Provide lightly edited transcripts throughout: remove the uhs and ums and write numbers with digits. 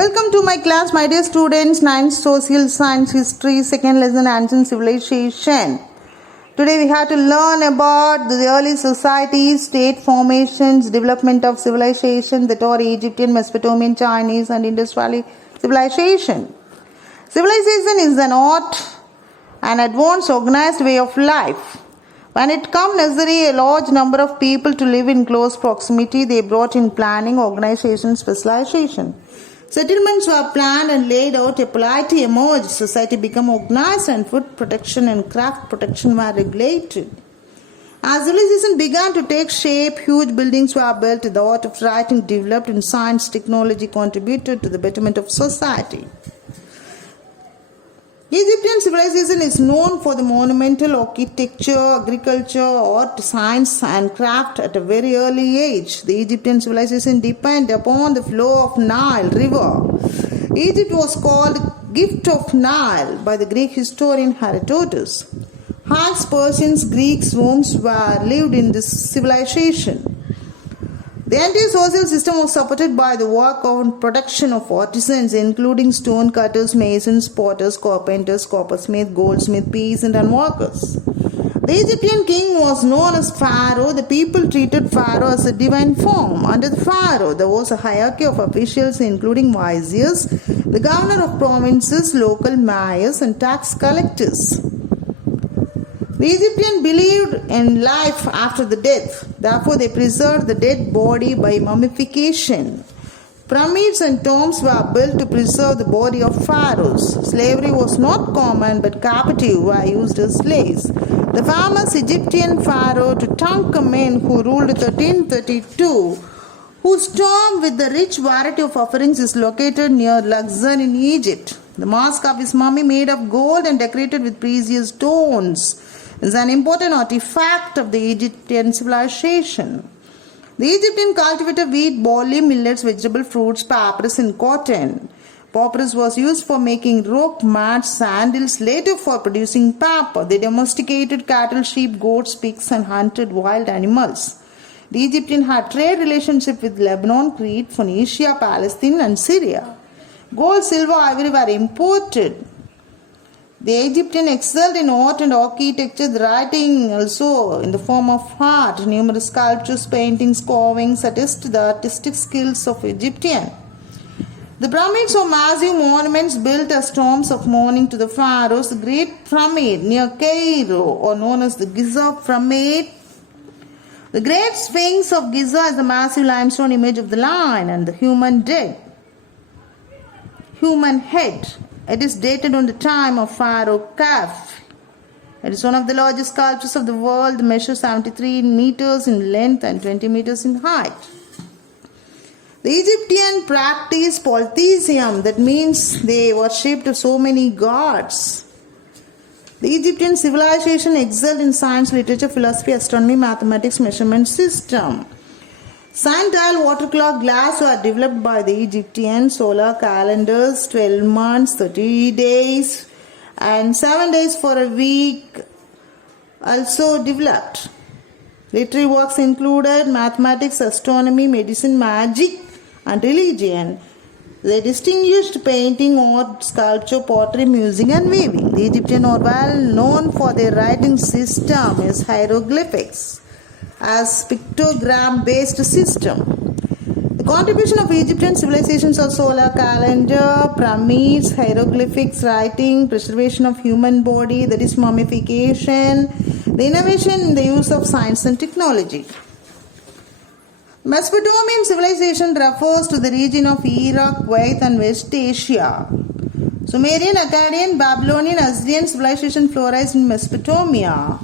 Welcome to my class, my dear students. 9th Social Science History, second lesson, Ancient Civilization. Today we have to learn about the early societies, state formations, development of civilization that are Egyptian, Mesopotamian, Chinese and Indus Valley civilization. Civilization is an art, an advanced organized way of life. When it comes necessary a large number of people to live in close proximity, they brought in planning, organization, specialization. Settlements were planned and laid out, a polity emerged, society became organized, and food protection and craft protection were regulated. As civilization began to take shape, huge buildings were built, the art of writing developed, and science technology contributed to the betterment of society. Egyptian civilization is known for the monumental architecture, agriculture, art, science and craft at a very early age. The Egyptian civilization depended upon the flow of Nile River. Egypt was called Gift of Nile by the Greek historian Herodotus. Hans, Persians, Greeks, Romans lived in this civilization. The entire social system was supported by the work and production of artisans, including stone cutters, masons, potters, carpenters, coppersmiths, goldsmiths, peasants, and workers. The Egyptian king was known as Pharaoh. The people treated Pharaoh as a divine form. Under the Pharaoh, there was a hierarchy of officials, including viziers, the governor of provinces, local mayors, and tax collectors. The Egyptians believed in life after the death. Therefore, they preserved the dead body by mummification. Pyramids and tombs were built to preserve the body of pharaohs. Slavery was not common, but captives were used as slaves. The famous Egyptian pharaoh Tutankhamun, who ruled in 1332, whose tomb with the rich variety of offerings is located near Luxor in Egypt. The mask of his mummy, made of gold and decorated with precious stones, is an important artifact of the Egyptian civilization. The Egyptians cultivated wheat, barley, millets, vegetable fruits, papyrus, and cotton. Papyrus was used for making rope, mats, sandals, later for producing paper. They domesticated cattle, sheep, goats, pigs, and hunted wild animals. The Egyptians had trade relationship with Lebanon, Crete, Phoenicia, Palestine, and Syria. Gold, silver, ivory were imported. The Egyptians excelled in art and architecture, the writing also in the form of art. Numerous sculptures, paintings, carvings attest to the artistic skills of Egyptians. The pyramids are massive monuments built as tombs of mourning to the pharaohs. The Great Pyramid near Cairo, or known as the Giza Pyramid. The Great Sphinx of Giza is a massive limestone image of the lion and the human head. It is dated on the time of Pharaoh Khaf. It is one of the largest sculptures of the world, measures 73 meters in length and 20 meters in height. The Egyptians practiced polytheism, that means they worshipped so many gods. The Egyptian civilization excelled in science, literature, philosophy, astronomy, mathematics, measurement system. Sundial, water clock, glass were developed by the Egyptians. Solar calendars, 12 months, 30 days, and 7 days for a week also developed. Literary works included mathematics, astronomy, medicine, magic, and religion. They distinguished painting, art, sculpture, pottery, music, and weaving. The Egyptians are well known for their writing system as hieroglyphics, as pictogram-based system. The contribution of Egyptian civilizations are solar calendar, pyramids, hieroglyphics, writing, preservation of human body, that is mummification, the innovation in the use of science and technology. Mesopotamian civilization refers to the region of Iraq, Kuwait, and West Asia. Sumerian, Akkadian, Babylonian, Assyrian civilization flourished in Mesopotamia.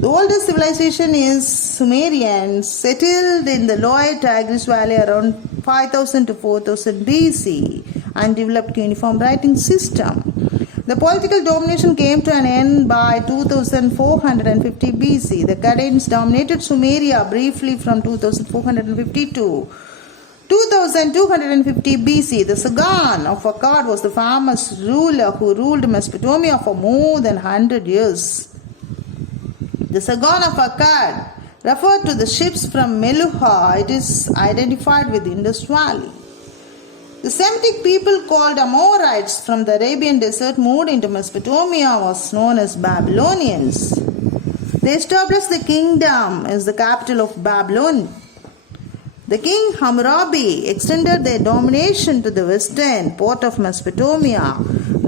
The oldest civilization is Sumerian, settled in the lower Tigris Valley around 5000 to 4000 BC and developed uniform writing system. The political domination came to an end by 2450 BC. The Akkadians dominated Sumeria briefly from 2450 to 2250 BC. The Sagan of Akkad was the famous ruler who ruled Mesopotamia for more than 100 years. The Sagan of Akkad referred to the ships from Meluhha. It is identified with Indus Valley. The Semitic people called Amorites from the Arabian desert moved into Mesopotamia was known as Babylonians. They established the kingdom as the capital of Babylon. The king Hammurabi extended their domination to the western part of Mesopotamia.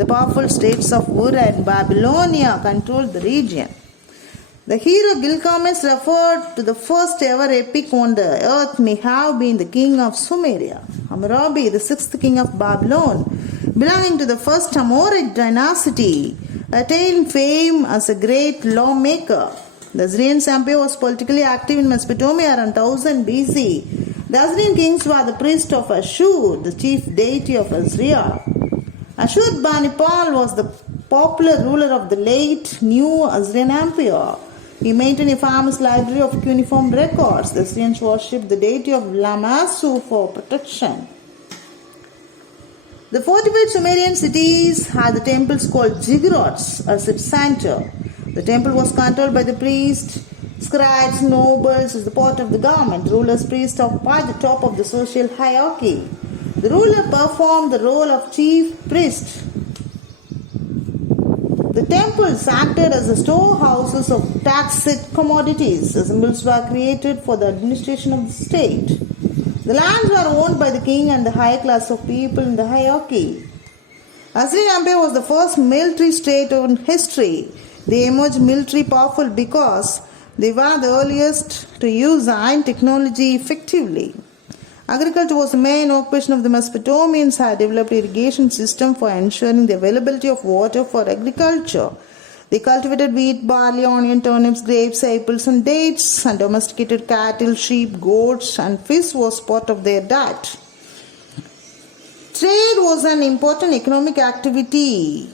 The powerful states of Ur and Babylonia controlled the region. The hero Gilgamesh referred to the first ever epic on the earth may have been the king of Sumeria. Hammurabi, the sixth king of Babylon, belonging to the first Amorite dynasty, attained fame as a great lawmaker. The Assyrian Empire was politically active in Mesopotamia around 1000 BC. The Assyrian kings were the priest of Ashur, the chief deity of Assyria. Ashurbanipal was the popular ruler of the late New Assyrian Empire. He maintained a famous library of cuneiform records. The Assyrians worshipped the deity of Lamassu for protection. The fortified Sumerian cities had the temples called ziggurats as its center. The temple was controlled by the priests, scribes, nobles as the part of the government. Rulers, priests occupied the top of the social hierarchy. The ruler performed the role of chief priest. The temples acted as the storehouses of taxed commodities. The symbols were created for the administration of the state. The lands were owned by the king and the higher class of people in the hierarchy. Assyrian Empire was the first military state in history. They emerged military powerful because they were the earliest to use iron technology effectively. Agriculture was the main occupation of the Mesopotamians, had developed irrigation system for ensuring the availability of water for agriculture. They cultivated wheat, barley, onion, turnips, grapes, apples and dates, and domesticated cattle, sheep, goats and fish was part of their diet. Trade was an important economic activity.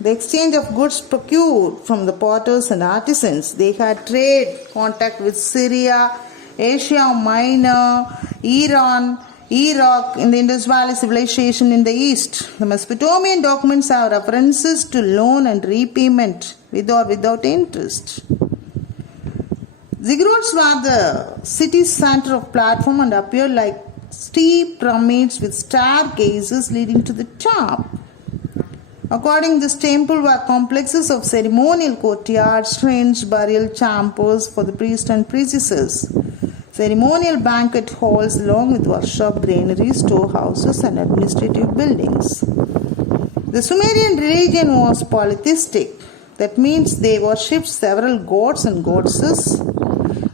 The exchange of goods procured from the potters and artisans. They had trade contact with Syria, Asia Minor, Iran, Iraq, in the Indus Valley civilization in the east. The Mesopotamian documents have references to loan and repayment with or without interest. Ziggurats were the city's center of platform and appeared like steep pyramids with staircases leading to the top. According to this temple were complexes of ceremonial courtyards, shrines, burial chambers for the priests and priestesses, ceremonial banquet halls along with workshop, granaries, storehouses and administrative buildings. The Sumerian religion was polytheistic. That means they worshipped several gods and goddesses.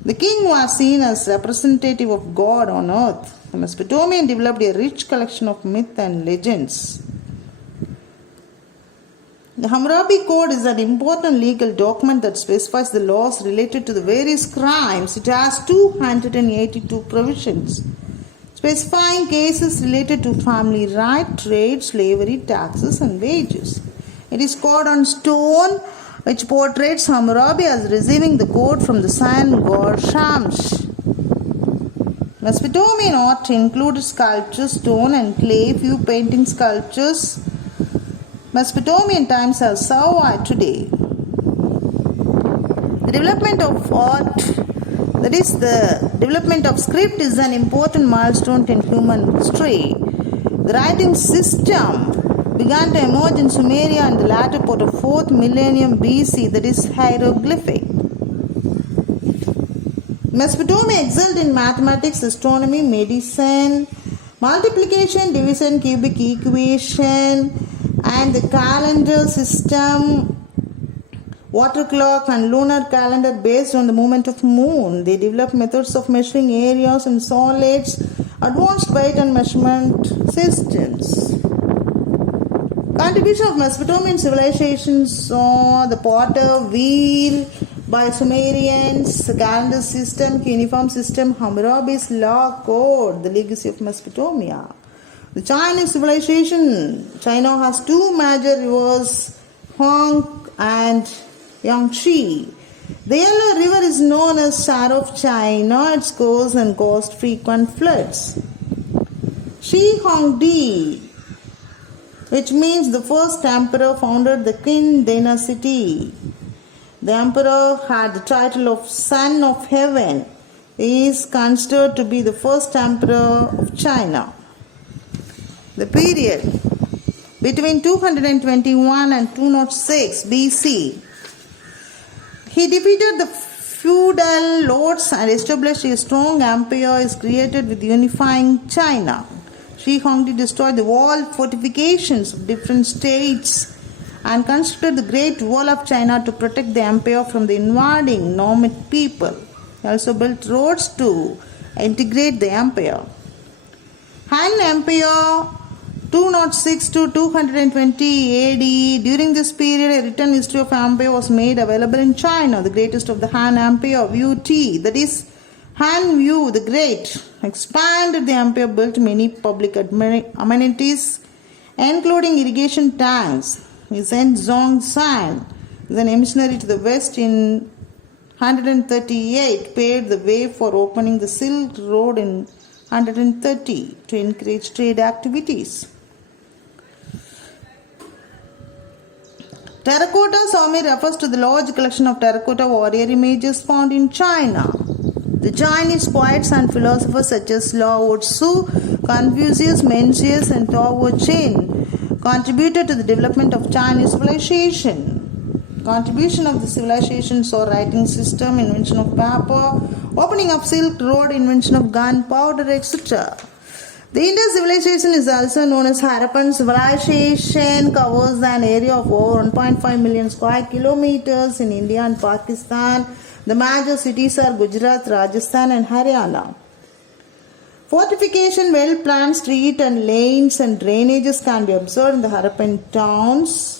The king was seen as representative of God on earth. The Mesopotamian developed a rich collection of myth and legends. The Hammurabi Code is an important legal document that specifies the laws related to the various crimes. It has 282 provisions, specifying cases related to family right, trade, slavery, taxes and wages. It is carved on stone, which portrays Hammurabi as receiving the code from the sun god Shamash. Mesopotamian art included sculpture, stone and clay, few painting sculptures. Mesopotamian times have survived today. The development of art, that is, the development of script, is an important milestone in human history. The writing system began to emerge in Sumeria in the latter part of 4th millennium BC, that is, hieroglyphic. Mesopotamia excelled in mathematics, astronomy, medicine, multiplication, division, cubic equation, and the calendar system, water clock and lunar calendar based on the movement of moon. They developed methods of measuring areas and solids, advanced weight and measurement systems. Contribution of Mesopotamian civilizations saw the potter wheel by Sumerians, the calendar system, cuneiform system, Hammurabi's law code, the legacy of Mesopotamia. The Chinese civilization. China has two major rivers, Huang and Yangtze. The Yellow River is known as Star of China. Its course and caused frequent floods. Shi Huangdi, which means the first emperor, founded the Qin dynasty. The emperor had the title of Son of Heaven. He is considered to be the first emperor of China. The period between 221 and 206 BC. He defeated the feudal lords and established a strong empire is created with unifying China. Shi Huangdi destroyed the walled fortifications of different states and constructed the Great Wall of China to protect the empire from the invading nomad people. He also built roads to integrate the empire. Han Empire 206 to 220 AD. During this period, a written history of empire was made available in China. The greatest of the Han Empire, Wu Ti, that is Han Yu the Great, expanded the empire, built many public amenities, including irrigation tanks. He sent Zhongshan, an emissary to the west in 138, paved the way for opening the Silk Road in 130 to encourage trade activities. Terracotta Sawmill refers to the large collection of terracotta warrior images found in China. The Chinese poets and philosophers such as Lao Tzu, Confucius, Mencius, and Tao Chen contributed to the development of Chinese civilization. Contribution of the civilization saw writing system, invention of paper, opening of Silk Road, invention of gunpowder, etc. The Indus civilization is also known as Harappan civilization, covers an area of over 1.5 million square kilometers in India and Pakistan. The major cities are Gujarat, Rajasthan and Haryana. Fortification, well-planned street and lanes and drainages can be observed in the Harappan towns.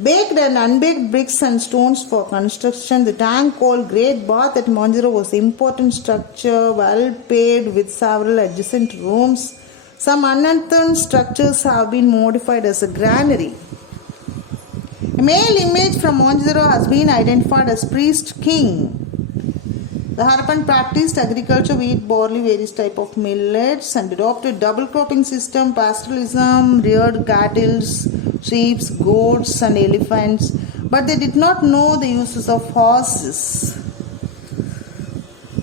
Baked and unbaked bricks and stones for construction. The tank called Great Bath at Mohenjo-daro was an important structure, well paved with several adjacent rooms. Some unearthed structures have been modified as a granary. A male image from Mohenjo-daro has been identified as priest king. The Harappan practiced agriculture, wheat, barley, various types of millets, and adopted double cropping system, pastoralism, reared cattle, sheep, goats, and elephants. But they did not know the uses of horses.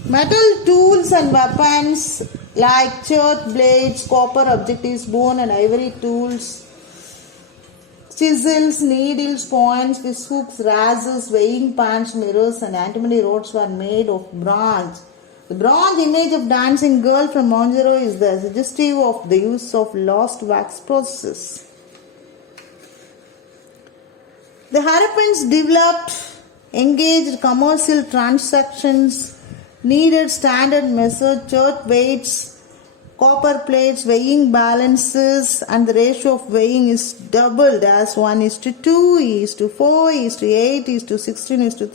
Metal tools and weapons like church blades, copper objectives, bone and ivory tools, chisels, needles, points, fish hooks, razors, weighing pans, mirrors, and antimony rods were made of bronze. The bronze image of dancing girl from Mohenjo-daro is the suggestive of the use of lost wax process. The Harappans developed, engaged commercial transactions, needed standard measured church weights, copper plates, weighing balances, and the ratio of weighing is doubled as 1:2, 4:4, 8:16, 30.